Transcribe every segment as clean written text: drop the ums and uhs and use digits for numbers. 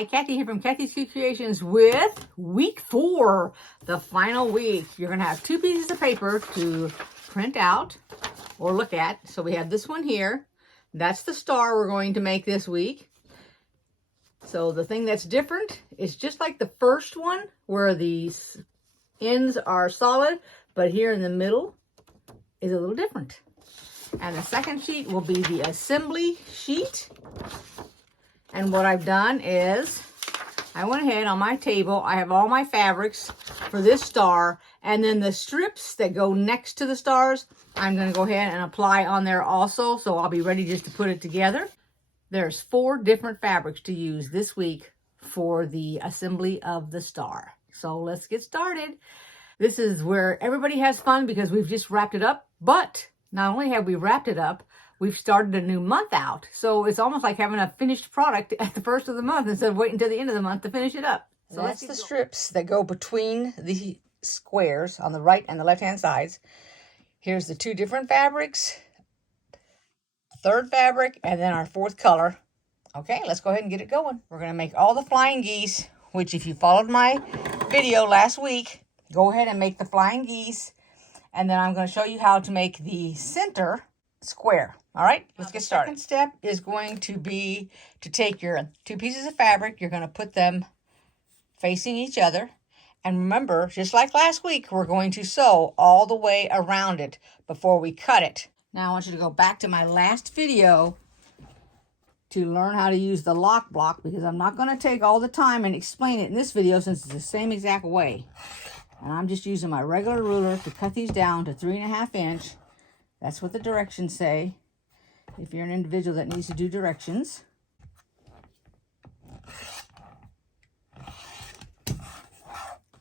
Hi, Kathy here from KathysKuteKreations with week 4, the final week. You're going to have 2 pieces of paper to print out or look at. So we have this one here. That's the star we're going to make this week. So the thing that's different is just like the first one where the ends are solid, but here in the middle is a little different. And the second sheet will be the assembly sheet. And what I've done is I went ahead on my table. I have all my fabrics for this star, and then the strips that go next to the stars, I'm going to go ahead and apply on there also. So I'll be ready just to put it together. There's 4 different fabrics to use this week for the assembly of the star. So let's get started. This is where everybody has fun because we've just wrapped it up, but not only have we wrapped it up, we've started a new month out. So it's almost like having a finished product at the first of the month instead of waiting until the end of the month to finish it up. So that's the strips that go between the squares on the right and the left-hand sides. Here's the 2 different fabrics, 3rd fabric, and then our 4th color. Okay, let's go ahead and get it going. We're going to make all the flying geese, which if you followed my video last week, go ahead and make the flying geese. And then I'm going to show you how to make the center square. All right, let's get started. The second step is going to be to take your 2 pieces of fabric. You're going to put them facing each other. And remember, just like last week, we're going to sew all the way around it before we cut it. Now I want you to go back to my last video to learn how to use the lock block, because I'm not going to take all the time and explain it in this video since it's the same exact way. And I'm just using my regular ruler to cut these down to 3.5 inch. That's what the directions say, if you're an individual that needs to do directions.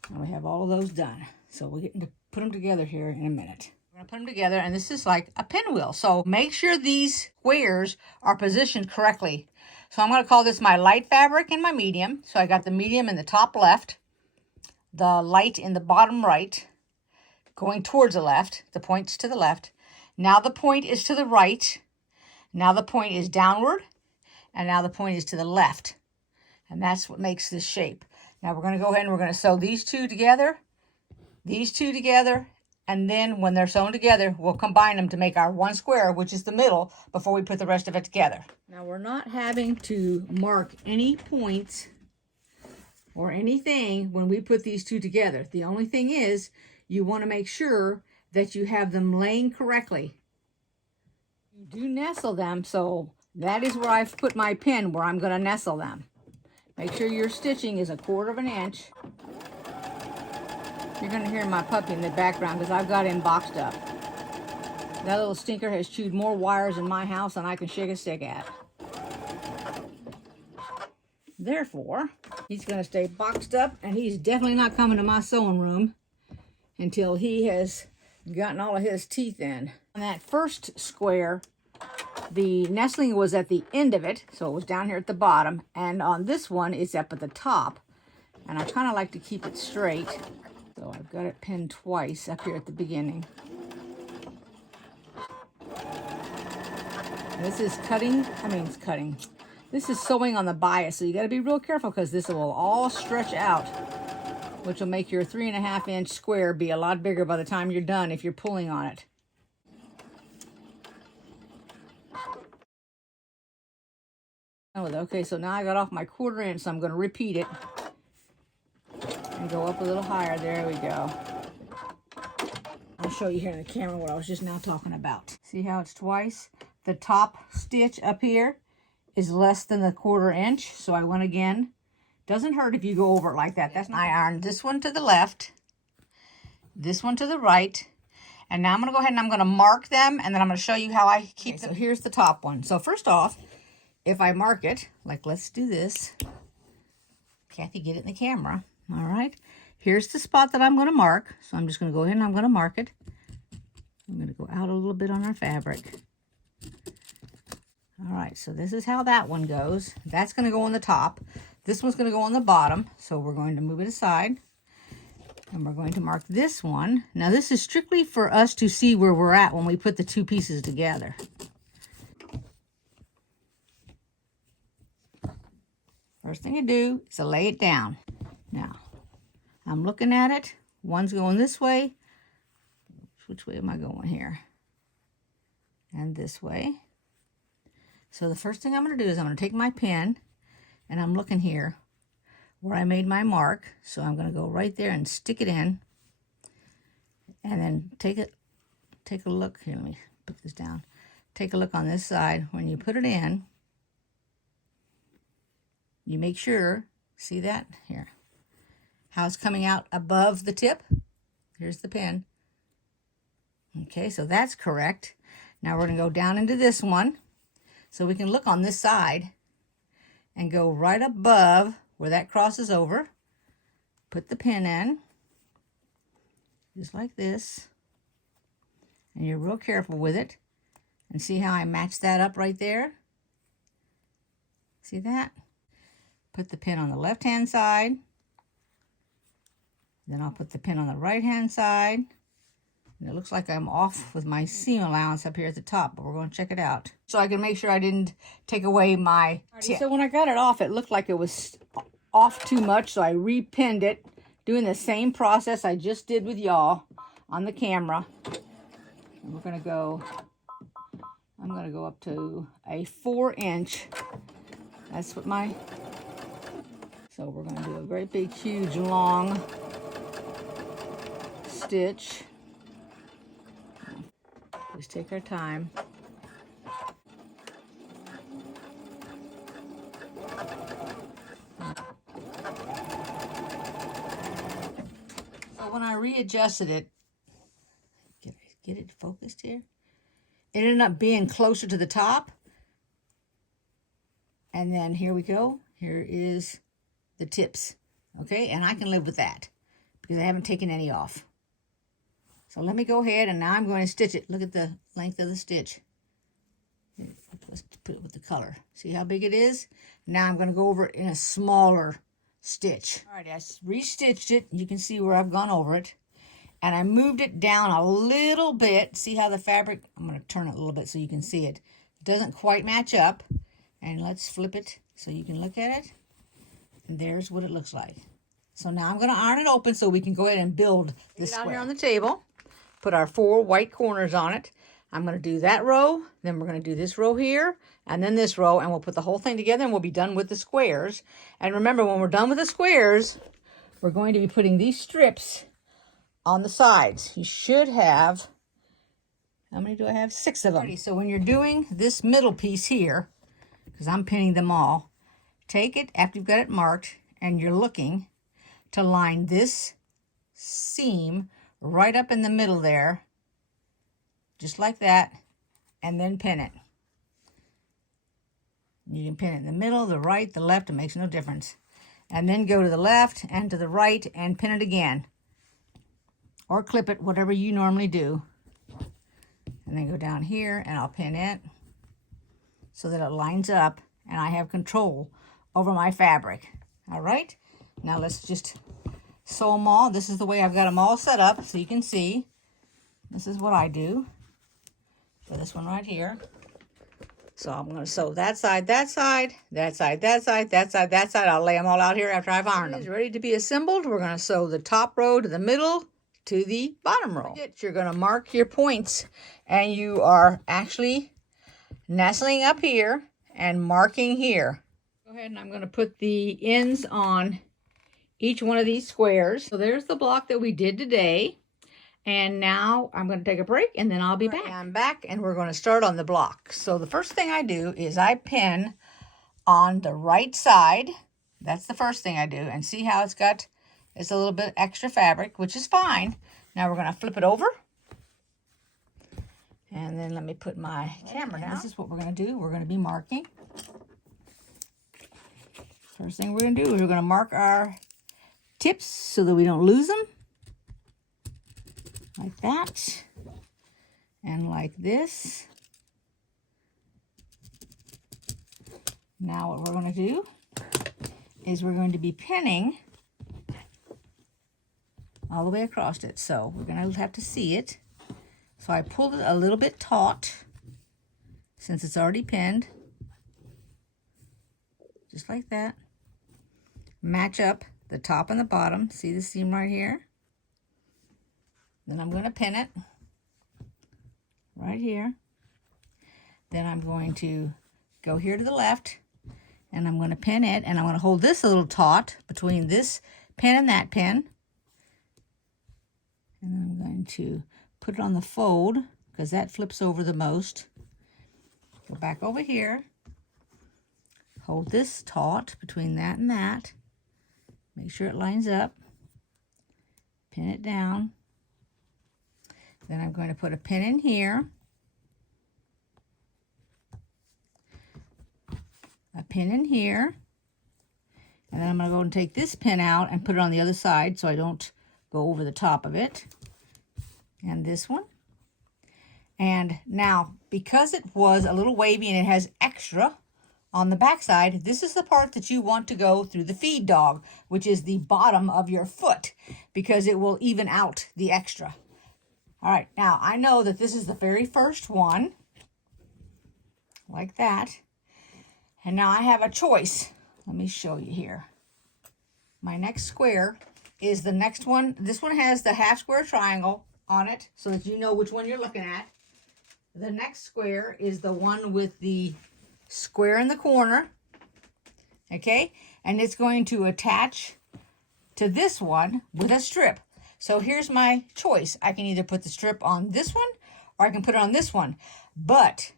And we have all of those done. So we're getting to put them together here in a minute. We're going to put them together, and this is like a pinwheel. So make sure these squares are positioned correctly. So I'm going to call this my light fabric and my medium. So I got the medium in the top left, the light in the bottom right, going towards the left. The point's to the left. Now the point is to the right. Now the point is downward. And now the point is to the left. And that's what makes this shape. Now we're going to go ahead and we're going to sew these 2 together. These 2 together. And then when they're sewn together, we'll combine them to make our 1 square, which is the middle, before we put the rest of it together. Now we're not having to mark any points or anything when we put these 2 together. The only thing is you want to make sure that you have them laying correctly. You do nestle them, so that is where I've put my pin, where I'm going to nestle them. Make sure your stitching is 1/4 inch. You're going to hear my puppy in the background because I've got him boxed up. That little stinker has chewed more wires in my house than I can shake a stick at. Therefore, he's going to stay boxed up, and he's definitely not coming to my sewing room until he has gotten all of his teeth in. On that first square, the nestling was at the end of it, so it was down here at the bottom. And on this one, it's up at the top. And I kind of like to keep it straight. So I've got it pinned twice up here at the beginning. This is cutting. This is sewing on the bias, so you got to be real careful because this will all stretch out, which will make your 3.5 inch square be a lot bigger by the time you're done if you're pulling on it. Okay, so now I got off my 1/4 inch, so I'm going to repeat it and go up a little higher. There we go. I'll show you here in the camera what I was just now talking about. See how it's twice? The top stitch up here is less than the 1/4 inch, so I went again. Doesn't hurt if you go over it like that. That's not. I ironed this one to the left, this one to the right, and now I'm going to go ahead and I'm going to mark them, and then I'm going to show you how I keep them. So here's the top one. So first off, if I mark it, like let's do this. Kathy, get it in the camera. All right. Here's the spot that I'm going to mark. So I'm just going to go ahead and I'm going to mark it. I'm going to go out a little bit on our fabric. All right, so this is how that one goes. That's going to go on the top. This one's going to go on the bottom. So we're going to move it aside. And we're going to mark this one. Now this is strictly for us to see where we're at when we put the 2 pieces together. First thing you do is to lay it down. Now, I'm looking at it. One's going this way. Which way am I going here? And this way. So the first thing I'm going to do is I'm going to take my pen, and I'm looking here where I made my mark. So I'm going to go right there and stick it in, and then take a look. Here, let me put this down. Take a look on this side. When you put it in, you make sure, see that? Here. How it's coming out above the tip. Here's the pen. Okay, so that's correct. Now we're going to go down into this one. So we can look on this side and go right above where that crosses over. Put the pin in, just like this. And you're real careful with it. And see how I match that up right there? See that? Put the pin on the left-hand side. Then I'll put the pin on the right-hand side. And it looks like I'm off with my seam allowance up here at the top, but we're going to check it out. So I can make sure I didn't take away my tip. So when I got it off, it looked like it was off too much, so I repinned it, doing the same process I just did with y'all on the camera. And we're going to go, I'm going to go up to a 4-inch. That's what my, so we're going to do a great big, huge, long stitch. Just take our time. So when I readjusted it, get it focused here? It ended up being closer to the top. And then here we go. Here is the tips. Okay, and I can live with that because I haven't taken any off. So let me go ahead, and now I'm going to stitch it. Look at the length of the stitch. Let's put it with the color. See how big it is? Now I'm going to go over it in a smaller stitch. All right, I restitched it. You can see where I've gone over it. And I moved it down a little bit. See how the fabric, I'm going to turn it a little bit so you can see it. It doesn't quite match up. And let's flip it so you can look at it. And there's what it looks like. So now I'm going to iron it open so we can go ahead and build this square. Down here on the table. Put our 4 white corners on it. I'm going to do that row, then we're going to do this row here, and then this row, and we'll put the whole thing together, and we'll be done with the squares. And remember, when we're done with the squares, we're going to be putting these strips on the sides. You should have, how many do I have? 6 of them. So when you're doing this middle piece here, because I'm pinning them all, take it after you've got it marked, and you're looking to line this seam right up in the middle there, just like that, and then pin it. You can pin it in the middle, the right, the left, it makes no difference. And then go to the left and to the right and pin it again. Or clip it, whatever you normally do. And then go down here and I'll pin it so that it lines up and I have control over my fabric. All right, now let's just sew them all. This is the way I've got them all set up so you can see. This is what I do for this one right here. So I'm going to sew that side, that side, that side, that side, that side, that side. I'll lay them all out here after I've ironed them. Ready to be assembled. We're going to sew the top row to the middle to the bottom row. You're going to mark your points, and you are actually nestling up here and marking here. Go ahead, and I'm going to put the ends on each one of these squares. So there's the block that we did today. And now I'm going to take a break and then I'll be back. I'm back and we're going to start on the block. So the first thing I do is I pin on the right side. That's the first thing I do. And see how it's got, it's a little bit extra fabric, which is fine. Now we're going to flip it over. And then let me put my camera down. This is what we're going to do. We're going to be marking. First thing we're going to do is we're going to mark our tips so that we don't lose them. Like that. And like this. Now what we're going to do is we're going to be pinning all the way across it. So we're going to have to see it. So I pulled it a little bit taut since it's already pinned. Just like that. match up the top and the bottom. See the seam right here? Then I'm going to pin it right here. Then I'm going to go here to the left, and I'm going to pin it, and I'm going to hold this little taut between this pin and that pin. And then I'm going to put it on the fold, because that flips over the most. Go back over here. Hold this taut between that and that. Make sure it lines up. Pin it down. Then I'm going to put a pin in here. A pin in here. And then I'm going to go and take this pin out and put it on the other side so I don't go over the top of it. And this one. And now, because it was a little wavy and it has extra on the back side, this is the part that you want to go through the feed dog, which is the bottom of your foot, because it will even out the extra. All right, now I know that this is the very first one, like that. And now I have a choice. Let me show you here. My next square is the next one. This one has the half square triangle on it so that you know which one you're looking at. The next square is the one with the square in the corner, okay? And it's going to attach to this one with a strip. So here's my choice. I can either put the strip on this one or I can put it on this one, but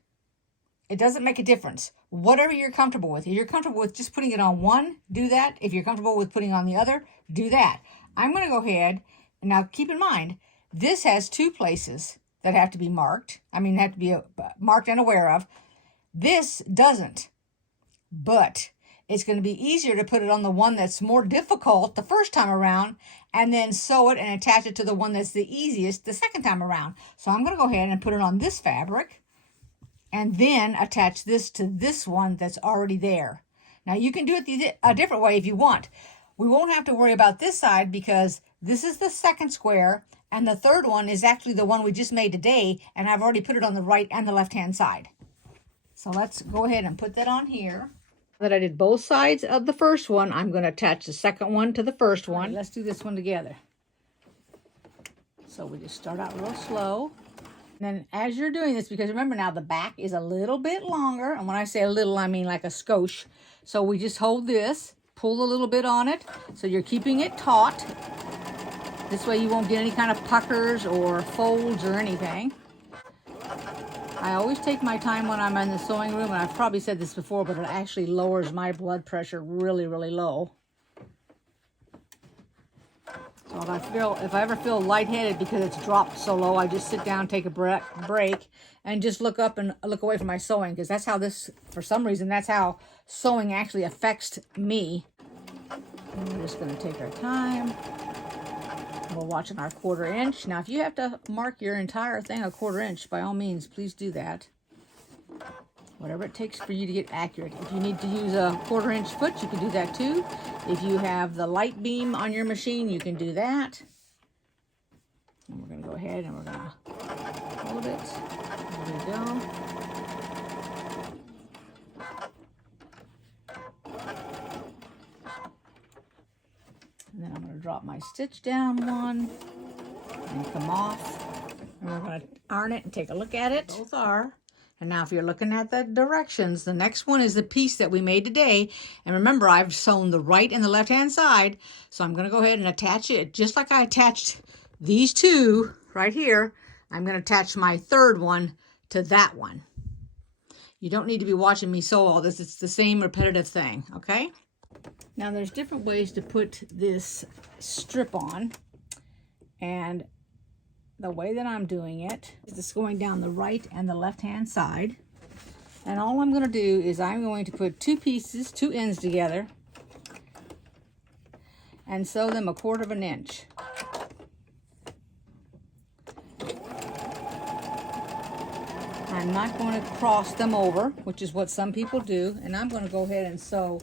it doesn't make a difference. Whatever you're comfortable with. If you're comfortable with just putting it on one, do that. If you're comfortable with putting on the other, do that. I'm going to go ahead, and now keep in mind, this has two places that have to be marked. I mean, have to be marked and aware of. This doesn't, but it's going to be easier to put it on the one that's more difficult the first time around, and then sew it and attach it to the one that's the easiest the second time around. So I'm going to go ahead and put it on this fabric, and then attach this to this one that's already there. Now you can do it a different way if you want. We won't have to worry about this side because this is the second square, and the third one is actually the one we just made today, and I've already put it on the right and the left hand side. So let's go ahead and put that on here. Now that I did both sides of the first one, I'm going to attach the second one to the first one. Right, let's do this one together. So we just start out real slow. And then as you're doing this, because remember now the back is a little bit longer, and when I say a little, I mean like a skosh. So we just hold this, pull a little bit on it, so you're keeping it taut. This way you won't get any kind of puckers or folds or anything. I always take my time when I'm in the sewing room, and I've probably said this before, but it actually lowers my blood pressure really, really low. So if I ever feel lightheaded because it's dropped so low, I just sit down, take a break, and just look up and look away from my sewing, because that's how this, for some reason, that's how sewing actually affects me. And we're just going to take our time. We're watching our 1/4 inch. Now, if you have to mark your entire thing a 1/4 inch, by all means, please do that. Whatever it takes for you to get accurate. If you need to use a 1/4 inch foot, you can do that too. If you have the light beam on your machine, you can do that. And we're going to go ahead and we're going to hold it. There we go. And then I'm going to drop my stitch down one and come off. And we're going to iron it and take a look at it. Both are. And now if you're looking at the directions, the next one is the piece that we made today. And remember, I've sewn the right and the left-hand side. So I'm going to go ahead and attach it just like I attached these two right here. I'm going to attach my third one to that one. You don't need to be watching me sew all this. It's the same repetitive thing, okay? Now there's different ways to put this strip on. And the way that I'm doing it is just going down the right and the left-hand side. And all I'm going to do is I'm going to put two pieces, two ends together, and sew them 1/4 inch. I'm not going to cross them over, which is what some people do, and I'm going to go ahead and sew.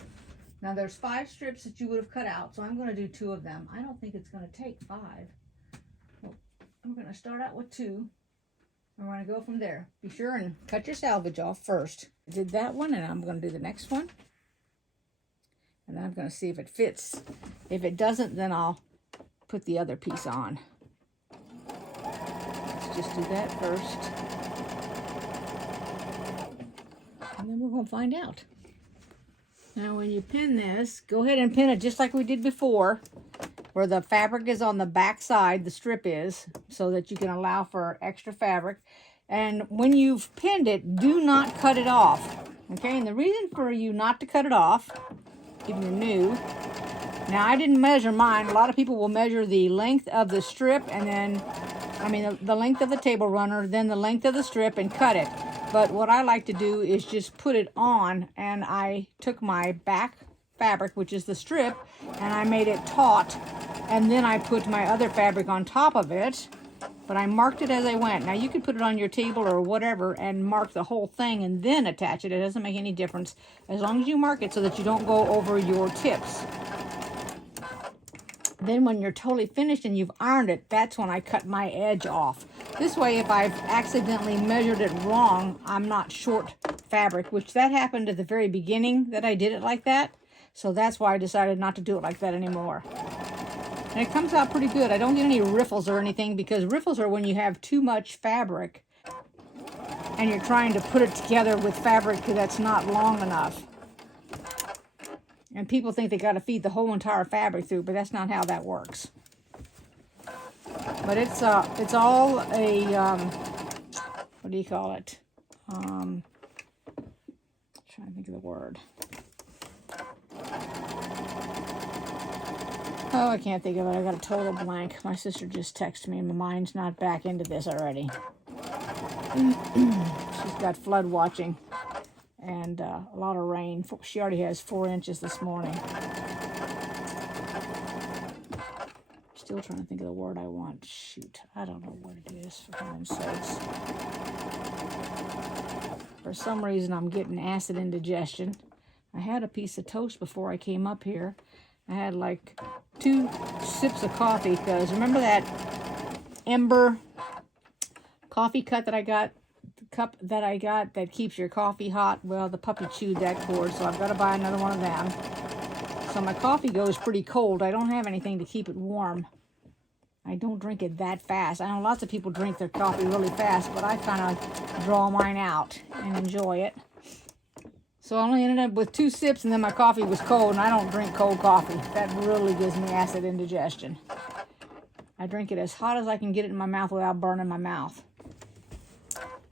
Now there's 5 strips that you would have cut out, so I'm going to do 2 of them. I don't think it's going to take 5. We're going to start out with 2, and we're going to go from there. Be sure and cut your salvage off first. I did that one, and I'm going to do the next one. And then I'm going to see if it fits. If it doesn't, then I'll put the other piece on. Let's just do that first. And then we're going to find out. Now when you pin this, go ahead and pin it just like we did before, where the fabric is on the back side, the strip is, so that you can allow for extra fabric. And when you've pinned it, do not cut it off. Okay, and the reason for you not to cut it off, if you're new, now I didn't measure mine. A lot of people will measure the length of the strip and then, the length of the table runner, then the length of the strip and cut it. But what I like to do is just put it on, and I took my back fabric, which is the strip, and I made it taut, and then I put my other fabric on top of it, but I marked it as I went. Now you could put it on your table or whatever and mark the whole thing and then attach it. It doesn't make any difference as long as you mark it so that you don't go over your tips. Then when you're totally finished and you've ironed it, that's when I cut my edge off. This way, if I've accidentally measured it wrong, I'm not short fabric, which that happened at the very beginning that I did it like that. So that's why I decided not to do it like that anymore. And it comes out pretty good. I don't get any riffles or anything, because riffles are when you have too much fabric and you're trying to put it together with fabric that's not long enough. And people think they got to feed the whole entire fabric through, but that's not how that works. But it's all a, what do you call it? Trying to think of the word. Oh, I can't think of it. I got a total blank. My sister just texted me and my mind's not back into this already. She's got flood watching and a lot of rain. She already has 4 inches this morning. Still trying to think of the word I want. Shoot, I don't know what it is, for heaven's sakes. For some reason, I'm getting acid indigestion. I had a piece of toast before I came up here. I had like 2 sips of coffee, because remember that Ember coffee cup that I got that keeps your coffee hot? Well, the puppy chewed that cord, so I've got to buy another one of them. So my coffee goes pretty cold. I don't have anything to keep it warm. I don't drink it that fast. I know lots of people drink their coffee really fast, but I kind of draw mine out and enjoy it. So I only ended up with 2 sips, and then my coffee was cold, and I don't drink cold coffee. That really gives me acid indigestion. I drink it as hot as I can get it in my mouth without burning my mouth.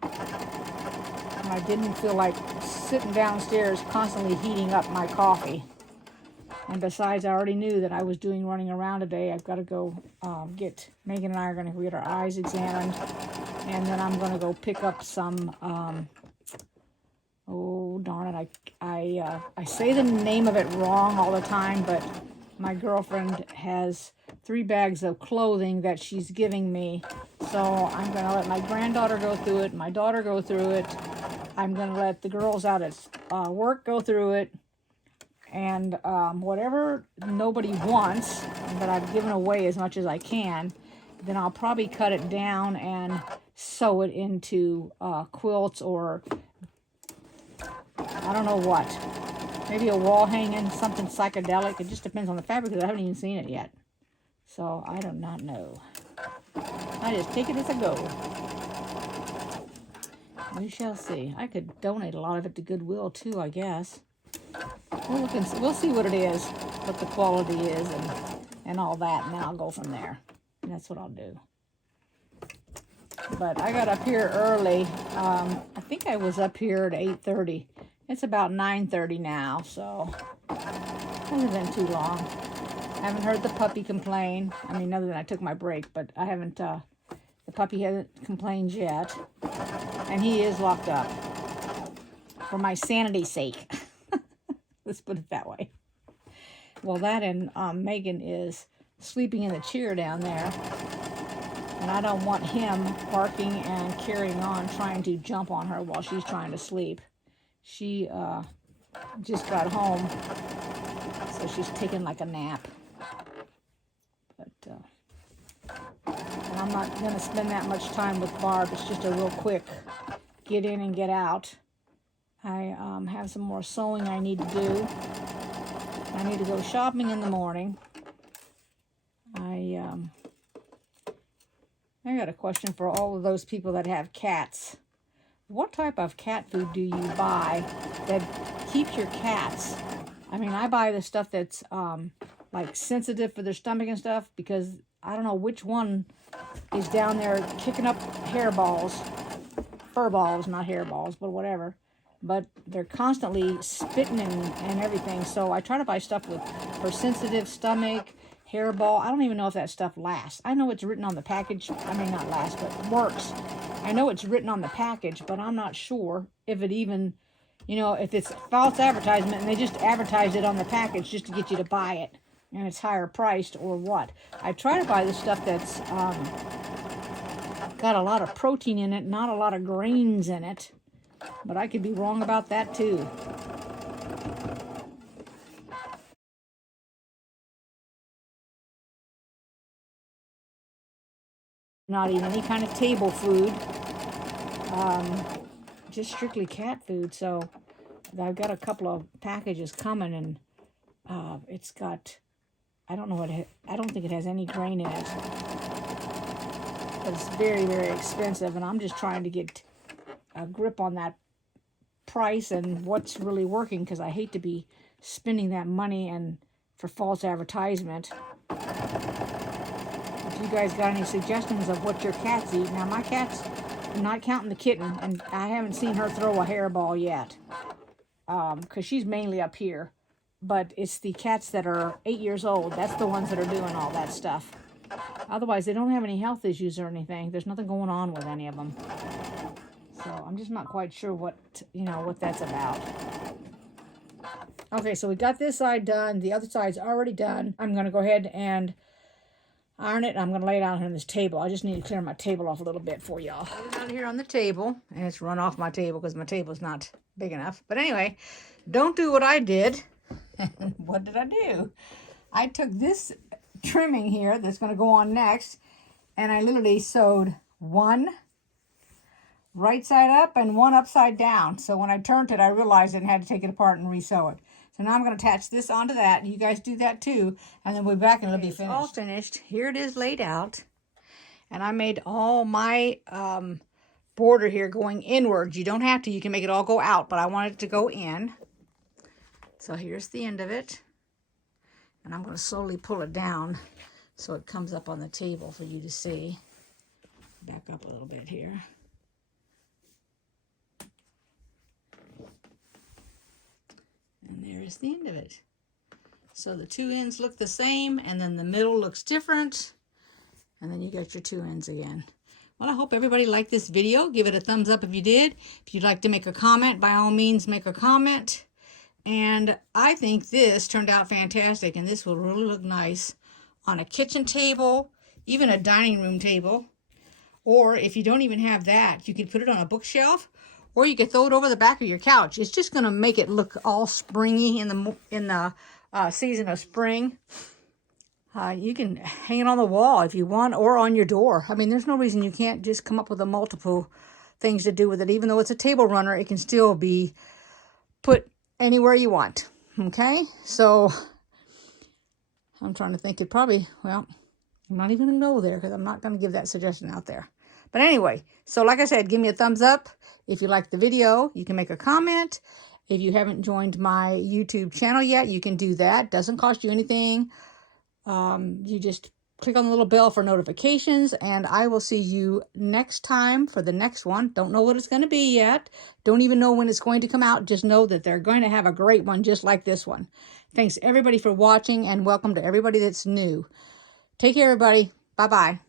And I didn't feel like sitting downstairs constantly heating up my coffee. And besides, I already knew that I was doing running around today. I've got to go get, Megan and I are going to get our eyes examined. And then I'm going to go pick up some, oh darn it, I say the name of it wrong all the time, but my girlfriend has 3 bags of clothing that she's giving me. So I'm going to let my granddaughter go through it, my daughter go through it. I'm going to let the girls out at work go through it. And whatever nobody wants, but I've given away as much as I can, then I'll probably cut it down and sew it into quilts, or I don't know what. Maybe a wall hanging, something psychedelic. It just depends on the fabric, because I haven't even seen it yet. So I do not know. I just take it as I go. We shall see. I could donate a lot of it to Goodwill too, I guess. We'll see what it is, what the quality is, and all that, and then I'll go from there. And that's what I'll do. But I got up here early. I think I was up here at 8:30. It's about 9:30 now, so it hasn't been too long. I haven't heard the puppy complain. I mean, other than I took my break, but I haven't, the puppy hasn't complained yet. And he is locked up for my sanity's sake. Let's put it that way. Well, that and Megan is sleeping in the chair down there. And I don't want him barking and carrying on, trying to jump on her while she's trying to sleep. She just got home, so she's taking like a nap. But and I'm not going to spend that much time with Barb. It's just a real quick get in and get out. I have some more sewing I need to do. I need to go shopping in the morning. I got a question for all of those people that have cats. What type of cat food do you buy that keeps your cats? I mean, I buy the stuff that's like sensitive for their stomach and stuff, because I don't know which one is down there kicking up hairballs, fur balls, not hairballs, but whatever. But they're constantly spitting and everything. So I try to buy stuff for sensitive stomach, hairball. I don't even know if that stuff lasts. I know it's written on the package. I mean, not lasts, but works. I know it's written on the package, but I'm not sure if it even, you know, if it's false advertisement and they just advertise it on the package just to get you to buy it and it's higher priced or what. I try to buy the stuff that's got a lot of protein in it, not a lot of grains in it, but I could be wrong about that too. Not eating any kind of table food, just strictly cat food. So I've got a couple of packages coming, and it's got, I don't know what I don't think it has any grain in it, but it's very, very expensive, and I'm just trying to get a grip on that price and what's really working, because I hate to be spending that money and for false advertisement. If you guys got any suggestions of what your cats eat. Now, my cat's, I'm not counting the kitten, and I haven't seen her throw a hairball yet, because she's mainly up here. But it's the cats that are 8 years old. That's the ones that are doing all that stuff. Otherwise, they don't have any health issues or anything. There's nothing going on with any of them. So I'm just not quite sure what, what that's about. Okay, so we got this side done. The other side's already done. I'm going to go ahead and iron it, and I'm going to lay it out on this table. I just need to clear my table off a little bit for y'all. It's out here on the table, and it's run off my table because my table's not big enough. But anyway, don't do what I did. What did I do? I took this trimming here that's going to go on next, and I literally sewed one right side up and one upside down. So when I turned it, I realized it and had to take it apart and re-sew it. So now I'm going to attach this onto that. You guys do that too. And then we'll be back and it'll be finished. It's all finished. Here it is laid out. And I made all my border here going inwards. You don't have to. You can make it all go out. But I want it to go in. So here's the end of it. And I'm going to slowly pull it down so it comes up on the table for you to see. Back up a little bit here. And there's the end of it. So the two ends look the same, and then the middle looks different. And then you got your two ends again. Well, I hope everybody liked this video. Give it a thumbs up if you did. If you'd like to make a comment, by all means, make a comment. And I think this turned out fantastic, and this will really look nice on a kitchen table, even a dining room table. Or if you don't even have that, you can put it on a bookshelf, or you could throw it over the back of your couch. It's just going to make it look all springy in the season of spring. You can hang it on the wall if you want, or on your door. I mean, there's no reason you can't just come up with a multiple things to do with it. Even though it's a table runner, it can still be put anywhere you want. Okay? So, I'm trying to think. It probably, well, I'm not even going to go there because I'm not going to give that suggestion out there. But anyway, so like I said, give me a thumbs up. If you like the video, you can make a comment. If you haven't joined my YouTube channel yet, you can do that. Doesn't cost you anything. You just click on the little bell for notifications, and I will see you next time for the next one. Don't know what it's going to be yet. Don't even know when it's going to come out. Just know that they're going to have a great one just like this one. Thanks everybody for watching, and welcome to everybody that's new. Take care, everybody. Bye-bye.